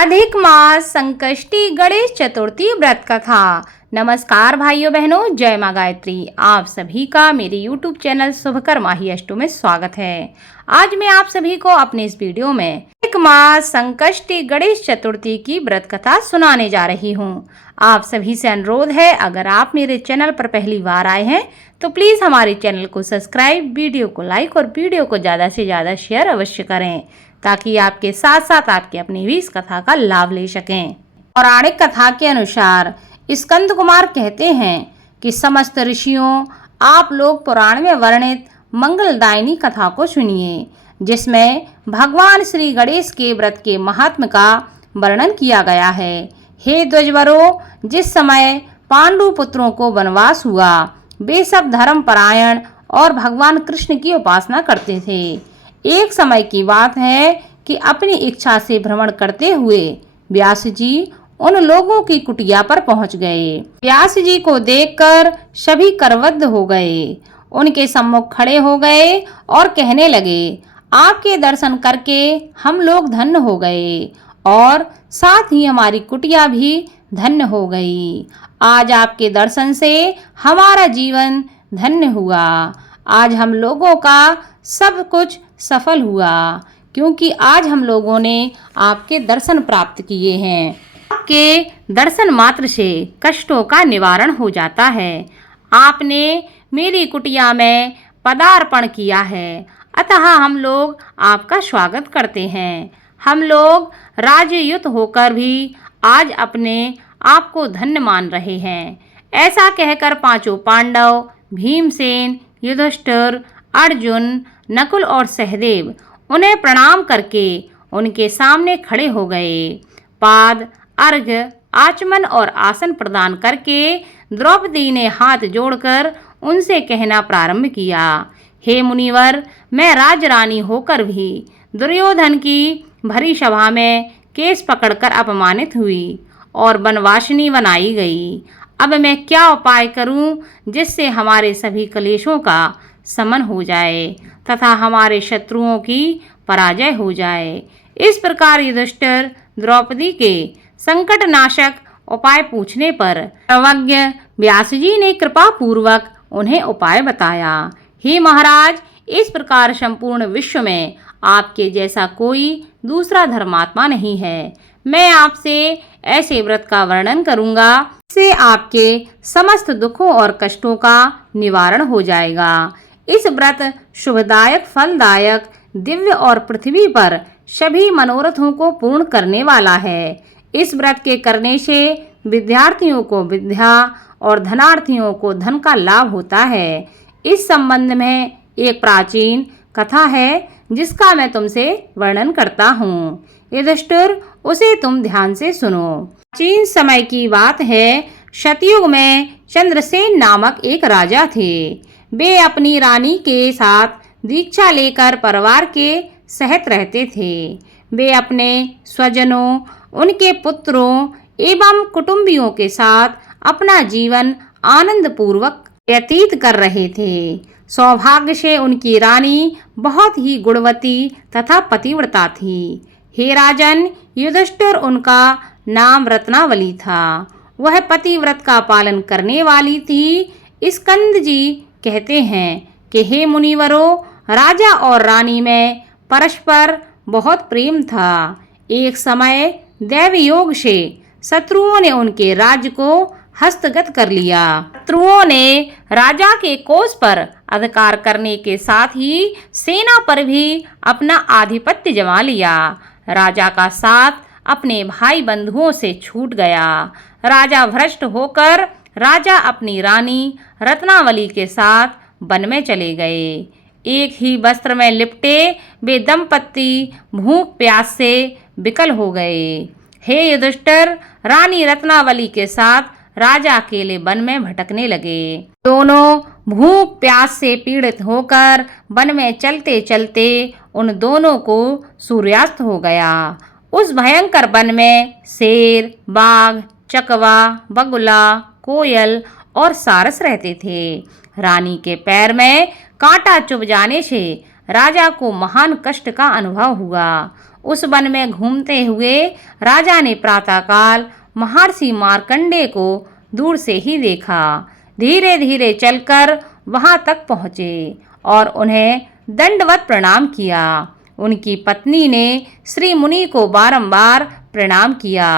अधिक मास संकष्टी गणेश चतुर्थी व्रत कथा। नमस्कार भाइयों बहनों, जय माँ गायत्री। आप सभी का मेरे YouTube चैनल शुभकर्मा ही अष्टो में स्वागत है। आज मैं आप सभी को अपने इस वीडियो में अधिक मास संकष्टी गणेश चतुर्थी की व्रत कथा सुनाने जा रही हूँ। आप सभी से अनुरोध है, अगर आप मेरे चैनल पर पहली बार आए हैं तो प्लीज़ हमारे चैनल को सब्सक्राइब, वीडियो को लाइक और वीडियो को ज़्यादा से ज़्यादा शेयर अवश्य करें, ताकि आपके साथ साथ आपके अपनी भी इस कथा का लाभ ले सकें। पौराणिक कथा के अनुसार स्कंद कुमार कहते हैं कि समस्त ऋषियों, आप लोग पुराण में वर्णित मंगलदायिनी कथा को सुनिए, जिसमें भगवान श्री गणेश के व्रत के महात्म का वर्णन किया गया है। हे द्विजवरों, जिस समय पांडु पुत्रों को वनवास हुआ, वे सब धर्म परायण और भगवान कृष्ण की उपासना करते थे। एक समय की बात है कि अपनी इच्छा से भ्रमण करते हुए व्यास जी उन लोगों की कुटिया पर पहुंच गए। व्यास जी को देखकर सभी करवद्ध हो गए, उनके सम्मुख खड़े हो गए और कहने लगे, आपके दर्शन करके हम लोग धन्य हो गए और साथ ही हमारी कुटिया भी धन्य हो गई। आज आपके दर्शन से हमारा जीवन धन्य हुआ। आज हम लोगों का सब कुछ सफल हुआ, क्योंकि आज हम लोगों ने आपके दर्शन प्राप्त किए हैं। आपके दर्शन मात्र से कष्टों का निवारण हो जाता है। आपने मेरी कुटिया में पदार्पण किया है, अतः हम लोग आपका स्वागत करते हैं। हम लोग राजयुत होकर भी आज अपने आप को धन्य मान रहे हैं। ऐसा कहकर पांचों पांडव भीमसेन, युधिष्ठिर, अर्जुन, नकुल और सहदेव उन्हें प्रणाम करके उनके सामने खड़े हो गए। पाद, अर्घ्य, आचमन और आसन प्रदान करके द्रौपदी ने हाथ जोड़कर उनसे कहना प्रारंभ किया, हे मुनिवर, मैं राजरानी होकर भी दुर्योधन की भरी सभा में केस पकड़कर अपमानित हुई और वनवासिनी बनाई गई। अब मैं क्या उपाय करूं जिससे हमारे सभी क्लेशों का शमन हो जाए तथा हमारे शत्रुओं की पराजय हो जाए। इस प्रकार युधिष्ठिर द्रौपदी के संकट नाशक उपाय पूछने पर सर्वज्ञ व्यास जी ने कृपा पूर्वक उन्हें उपाय बताया। हे महाराज, इस प्रकार संपूर्ण विश्व में आपके जैसा कोई दूसरा धर्मात्मा नहीं है। मैं आपसे ऐसे व्रत का वर्णन करूंगा, इससे आपके समस्त दुखों और कष्टों का निवारण हो जाएगा। इस व्रत शुभदायक, फलदायक, दिव्य और पृथ्वी पर सभी मनोरथों को पूर्ण करने वाला है। इस व्रत के करने से विद्यार्थियों को विद्या और धनार्थियों को धन का लाभ होता है। इस संबंध में एक प्राचीन कथा है, जिसका मैं तुमसे वर्णन करता हूँ। युधिष्ठिर, उसे तुम ध्यान से सुनो। प्राचीन समय की बात है। सतयुग में चंद्रसेन नामक एक राजा थे। वे अपनी रानी के साथ दीक्षा लेकर परिवार के सहित रहते थे। वे अपने स्वजनों, उनके पुत्रों एवं कुटुंबियों के साथ अपना जीवन आनंद पूर्वक व्यतीत कर रहे थे। सौभाग्य से उनकी रानी बहुत ही गुणवती तथा पतिव्रता थी। हे राजन, युधिष्ठिर उनका नाम रत्नावली था। वह पतिव्रत का पालन करने वाली थी। स्कंद जी कहते हैं कि हे मुनिवरों, राजा और रानी में परस्पर बहुत प्रेम था। एक समय दैव योग से शत्रुओं ने उनके राज्य को हस्तगत कर लिया। शत्रुओं ने राजा के कोष पर अधिकार करने के साथ ही सेना पर भी अपना आधिपत्य जमा लिया। राजा का साथ अपने भाई बंधुओं से छूट गया। राजा भ्रष्ट होकर राजा अपनी रानी रत्नावली के साथ वन में चले गए। एक ही वस्त्र में लिपटे वे दंपत्ति भूख प्यास से विकल हो गए। हे युधिष्ठिर, रानी रत्नावली के साथ राजा अकेले वन में भटकने लगे। दोनों भूख प्यास से पीड़ित होकर वन में चलते चलते उन दोनों को सूर्यास्त हो गया। उस भयंकर वन में शेर, बाघ, चकवा, बगुला, कोयल और सारस रहते थे। रानी के पैर में कांटा चुभ जाने से राजा को महान कष्ट का अनुभव हुआ। उस वन में घूमते हुए राजा ने प्रातःकाल महर्षि मार्कंडेय को दूर से ही देखा। धीरे धीरे चलकर वहां तक पहुँचे और उन्हें दंडवत प्रणाम किया। उनकी पत्नी ने श्री मुनि को बारंबार प्रणाम किया।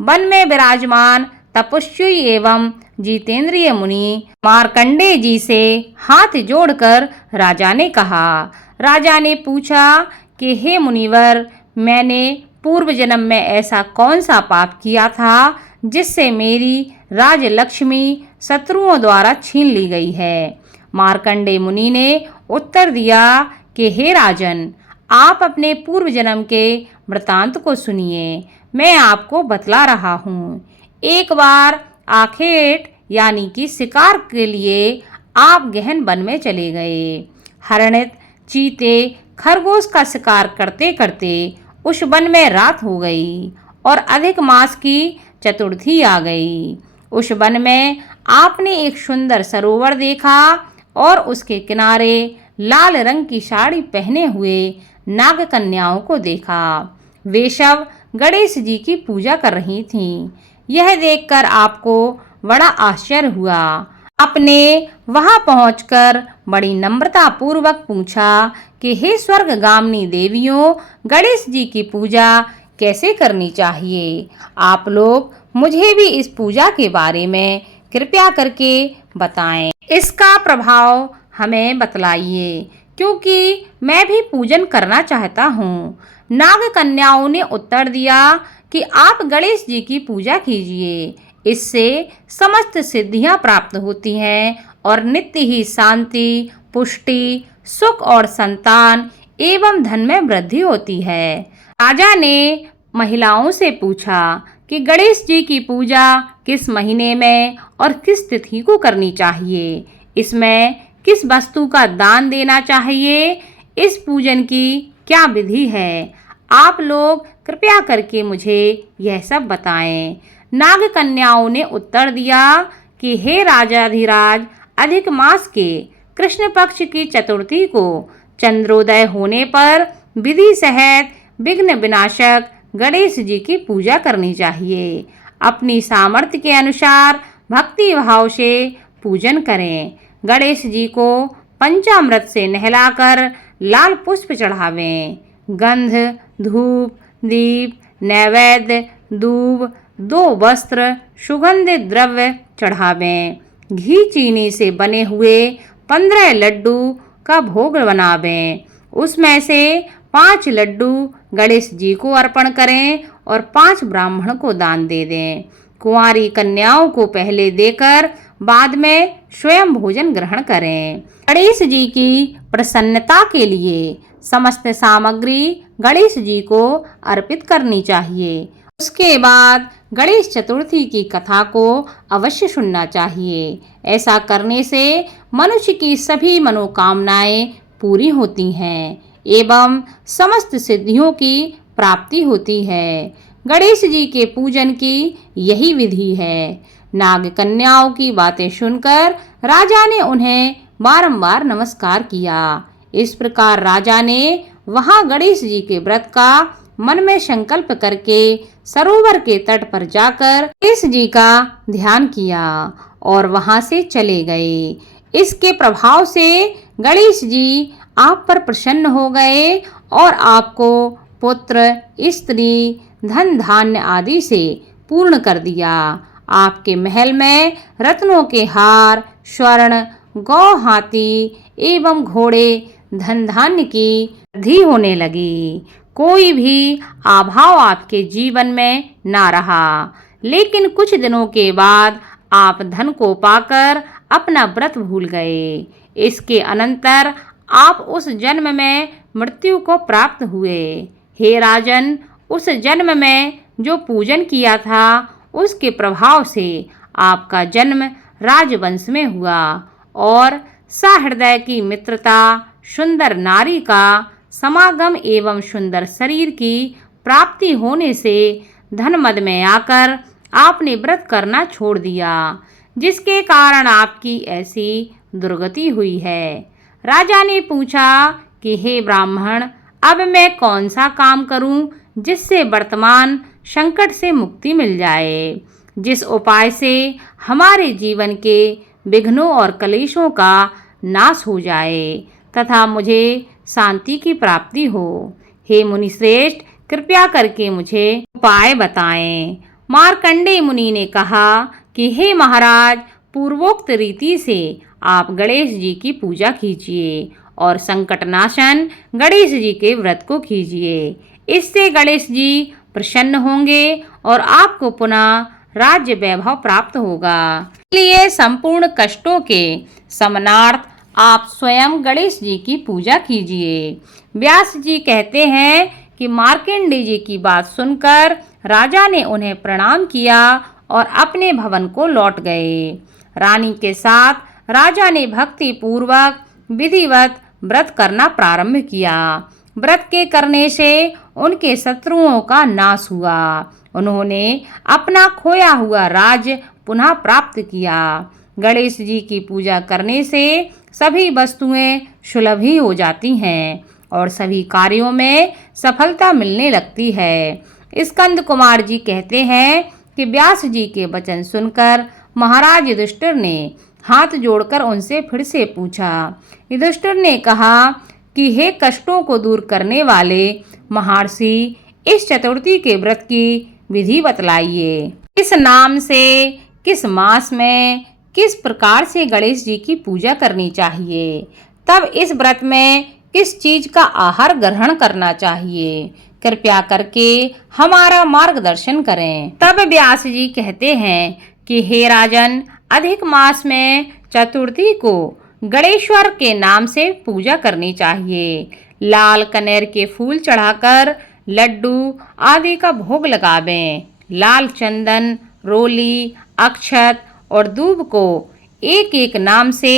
वन में विराजमान तपस्वी एवं जितेंद्रिय मुनि मार्कंडेय जी से हाथ जोड़कर राजा ने कहा। राजा ने पूछा कि हे मुनिवर, मैंने पूर्व जन्म में ऐसा कौन सा पाप किया था जिससे मेरी राजलक्ष्मी शत्रुओं द्वारा छीन ली गई है। मार्कंडेय मुनि ने उत्तर दिया कि हे राजन, आप अपने पूर्व जन्म के वृतांत को सुनिए। मैं आपको बतला रहा हूँ। एक बार आखेट यानी कि शिकार के लिए आप गहन वन में चले गए। हरिण, चीते, खरगोश का शिकार करते करते उस वन में रात हो गई और अधिक मास की चतुर्थी आ गई। उस वन में आपने एक सुंदर सरोवर देखा और उसके किनारे लाल रंग की साड़ी पहने हुए नाग कन्याओं को देखा। वे सब गणेश जी की पूजा कर रही थीं। यह देखकर आपको बड़ा आश्चर्य हुआ। आपने वहां पहुंचकर बड़ी नम्रता पूर्वक पूछा कि हे स्वर्गगामिनी देवियों, गणेश जी की पूजा कैसे करनी चाहिए? आप लोग मुझे भी इस पूजा के बारे में कृपया करके बताएं। इसका प्रभाव हमें बतलाइए, क्योंकि मैं भी पूजन करना चाहता हूँ। नाग कन्याओं ने उत्तर दिया कि आप गणेश जी की पूजा कीजिए। इससे समस्त सिद्धियां प्राप्त होती हैं और नित्य ही शांति, पुष्टि, सुख और संतान एवं धन में वृद्धि होती है। राजा ने महिलाओं से पूछा कि गणेश जी की पूजा किस महीने में और किस तिथि को करनी चाहिए? इसमें किस वस्तु का दान देना चाहिए? इस पूजन की क्या विधि है? आप लोग कृपया करके मुझे यह सब बताएं। नाग कन्याओं ने उत्तर दिया कि हे राजाधिराज, अधिक मास के कृष्ण पक्ष की चतुर्थी को चंद्रोदय होने पर विधि सहित विघ्न विनाशक गणेश जी की पूजा करनी चाहिए। अपनी सामर्थ्य के अनुसार भक्ति भाव से पूजन करें। गणेश जी को पंचामृत से नहलाकर लाल पुष्प चढ़ावें। गंध, धूप, दीप, नैवेद्य, दूब, 2 वस्त्र, सुगंधित द्रव्य चढ़ावें। घी चीनी से बने हुए 15 लड्डू का भोग बनावें। उसमें से 5 लड्डू गणेश जी को अर्पण करें और 5 ब्राह्मण को दान दे दें। कुंवारी कन्याओं को पहले देकर बाद में स्वयं भोजन ग्रहण करें। गणेश जी की प्रसन्नता के लिए समस्त सामग्री गणेश जी को अर्पित करनी चाहिए। उसके बाद गणेश चतुर्थी की कथा को अवश्य सुनना चाहिए। ऐसा करने से मनुष्य की सभी मनोकामनाएं पूरी होती हैं एवं समस्त सिद्धियों की प्राप्ति होती है। गणेश जी के पूजन की यही विधि है। नाग कन्याओं की बातें सुनकर राजा ने उन्हें बारंबार नमस्कार किया। इस प्रकार राजा ने वहां गणेश जी के व्रत का मन में संकल्प करके सरोवर के तट पर जाकर गणेश जी का ध्यान किया और वहां से चले गए। इसके प्रभाव से गणेश जी आप पर प्रसन्न हो गए और आपको पुत्र, स्त्री, धन धान्य आदि से पूर्ण कर दिया। आपके महल में रत्नों के हार, स्वर्ण, गौ, हाथी एवं घोड़े, धन धान्य की वृद्धि होने लगी। कोई भी अभाव आपके जीवन में ना रहा। लेकिन कुछ दिनों के बाद आप धन को पाकर अपना व्रत भूल गए। इसके अनंतर आप उस जन्म में मृत्यु को प्राप्त हुए। हे राजन, उस जन्म में जो पूजन किया था उसके प्रभाव से आपका जन्म राजवंश में हुआ और सहृदय की मित्रता, सुंदर नारी का समागम एवं सुंदर शरीर की प्राप्ति होने से धनमद में आकर आपने व्रत करना छोड़ दिया, जिसके कारण आपकी ऐसी दुर्गति हुई है। राजा ने पूछा कि हे ब्राह्मण, अब मैं कौन सा काम करूं जिससे वर्तमान संकट से मुक्ति मिल जाए, जिस उपाय से हमारे जीवन के विघ्नों और कलेशों का नाश हो जाए तथा मुझे शांति की प्राप्ति हो। हे मुनिश्रेष्ठ, कृपया करके मुझे उपाय बताएं। मार्कंडेय मुनि ने कहा कि हे महाराज, पूर्वोक्त रीति से आप गणेश जी की पूजा कीजिए और संकट नाशन गणेश जी के व्रत को कीजिए। इससे गणेश जी प्रसन्न होंगे और आपको पुनः राज्य वैभव प्राप्त होगा। इसलिए संपूर्ण कष्टों के शमनार्थ आप स्वयं गणेश जी की पूजा कीजिए। व्यास जी कहते हैं कि मार्कंडेय जी की बात सुनकर राजा ने उन्हें प्रणाम किया और अपने भवन को लौट गए। रानी के साथ राजा ने भक्ति पूर्वक विधिवत व्रत करना प्रारंभ किया। व्रत के करने से उनके शत्रुओं का नाश हुआ। उन्होंने अपना खोया हुआ राज्य पुनः प्राप्त किया। गणेश जी की पूजा करने से सभी वस्तुएं सुलभ ही हो जाती हैं और सभी कार्यों में सफलता मिलने लगती है। स्कंद कुमार जी कहते हैं कि व्यास जी के वचन सुनकर महाराज युधिष्ठिर ने हाथ जोड़कर उनसे फिर से पूछा। युधिष्ठिर ने कहा कि हे कष्टों को दूर करने वाले महर्षि, इस चतुर्थी के व्रत की विधि बतलाइए। किस नाम से, किस मास में, किस प्रकार से गणेश जी की पूजा करनी चाहिए, तब इस व्रत में किस चीज का आहार ग्रहण करना चाहिए, कृपया करके हमारा मार्गदर्शन करें। तब व्यास जी कहते हैं कि हे राजन, अधिक मास में चतुर्थी को गणेश्वर के नाम से पूजा करनी चाहिए। लाल कनेर के फूल चढ़ाकर लड्डू आदि का भोग लगावें। लाल चंदन, रोली, अक्षत और दूब को एक एक नाम से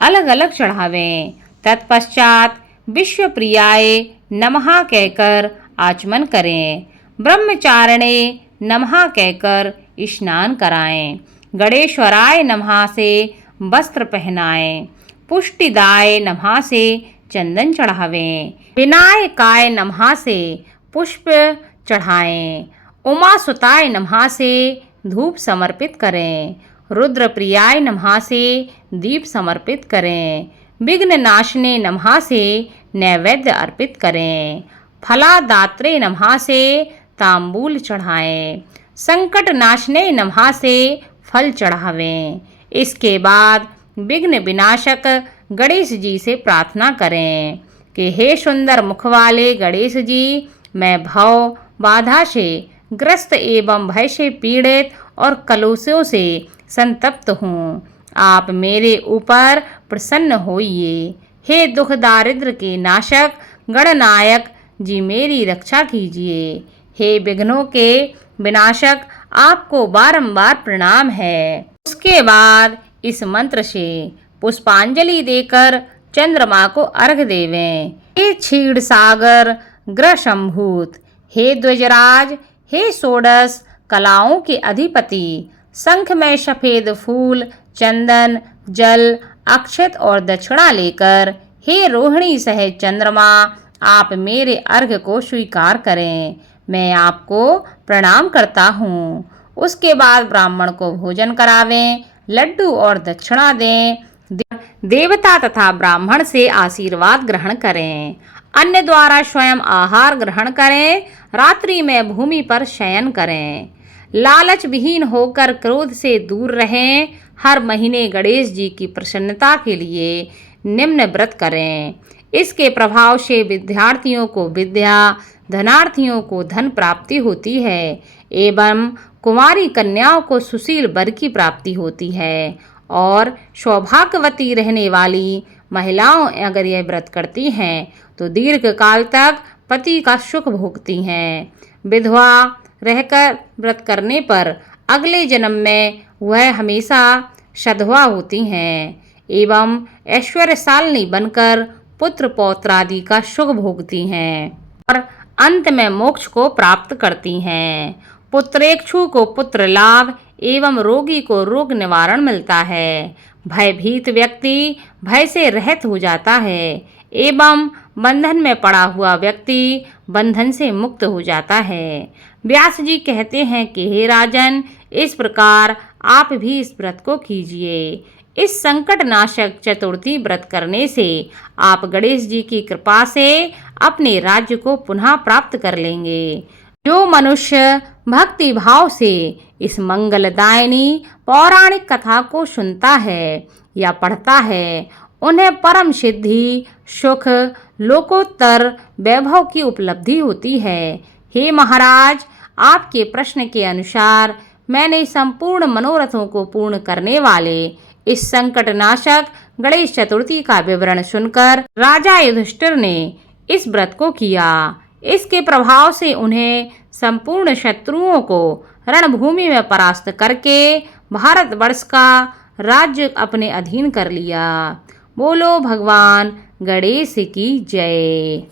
अलग अलग चढ़ावें। तत्पश्चात विश्व प्रियाय नमः कहकर आचमन करें। ब्रह्मचारिणे नमः कहकर स्नान कराएं। गणेश्वराय नमः से वस्त्र पहनाएं। पुष्टिदाय नमः से चंदन चढ़ावें। विनायकाय नमः से पुष्प चढ़ाएं। उमासुताय नमः से धूप समर्पित करें। रुद्रप्रियाय नमः से दीप समर्पित करें। विघ्न नाशने नमः से नैवेद्य अर्पित करें। फलादात्रे नमः से तांबूल चढ़ाएं। संकट नाशने नमः से फल चढ़ावें। इसके बाद विघ्न विनाशक गणेश जी से प्रार्थना करें कि हे सुंदर मुख वाले गणेश जी, मैं भव बाधा से ग्रस्त एवं भय से पीड़ित और कलुषों से संतप्त हूँ। आप मेरे ऊपर प्रसन्न होइए। हे दुख दारिद्र के नाशक गणनायक जी, मेरी रक्षा कीजिए। हे विघ्नों के विनाशक, आपको बारंबार प्रणाम है। उसके बाद इस मंत्र से पुष्पांजलि देकर चंद्रमा को अर्घ देवें। हे क्षीर सागर ग्रह संभूत, हे द्विजराज, हे षोडश कलाओं के अधिपति, शंख में सफेद फूल, चंदन, जल, अक्षत और दक्षिणा लेकर हे रोहिणी सहित चंद्रमा, आप मेरे अर्घ को स्वीकार करें। मैं आपको प्रणाम करता हूँ। उसके बाद ब्राह्मण को भोजन करावें, लड्डू और दक्षिणा दें। देवता तथा ब्राह्मण से आशीर्वाद ग्रहण करें। अन्य द्वारा स्वयं आहार ग्रहण करें। रात्रि में भूमि पर शयन करें। लालच विहीन होकर क्रोध से दूर रहें। हर महीने गणेश जी की प्रसन्नता के लिए निम्न व्रत करें। इसके प्रभाव से विद्यार्थियों को विद्या, धनार्थियों को धन प्राप्ति होती है एवं कुमारी कन्याओं को सुशील वर की प्राप्ति होती है। और सौभाग्यवती रहने वाली महिलाओं अगर यह व्रत करती हैं तो दीर्घ काल तक पति का सुख भोगती हैं। विधवा रहकर व्रत करने पर अगले जन्म में वह हमेशा सधवा होती हैं एवं ऐश्वर्यशालिनी बनकर पुत्र पौत्र आदि का सुख भोगती हैं और अंत में मोक्ष को प्राप्त करती हैं। पुत्रेक्षु को पुत्र लाभ एवं रोगी को रोग निवारण मिलता है। भयभीत व्यक्ति भय से रहित हो जाता है एवं बंधन में पड़ा हुआ व्यक्ति बंधन से मुक्त हो जाता है। व्यास जी कहते हैं कि हे राजन, इस प्रकार आप भी इस व्रत को कीजिए। इस संकट नाशक चतुर्थी व्रत करने से आप गणेश जी की कृपा से अपने राज्य को पुनः प्राप्त कर लेंगे। जो मनुष्य भक्ति भाव से इस मंगलदायिनी पौराणिक कथा को सुनता है या पढ़ता है, उन्हें परम सिद्धि, सुख, लोकोत्तर वैभव की उपलब्धि होती है। हे महाराज, आपके प्रश्न के अनुसार मैंने संपूर्ण मनोरथों को पूर्ण करने वाले इस संकट नाशक गणेश चतुर्थी का विवरण सुनकर राजा युधिष्ठिर ने इस व्रत को किया। इसके प्रभाव से उन्हें संपूर्ण शत्रुओं को रणभूमि में परास्त करके भारतवर्ष का राज्य अपने अधीन कर लिया। बोलो भगवान गणेश की जय।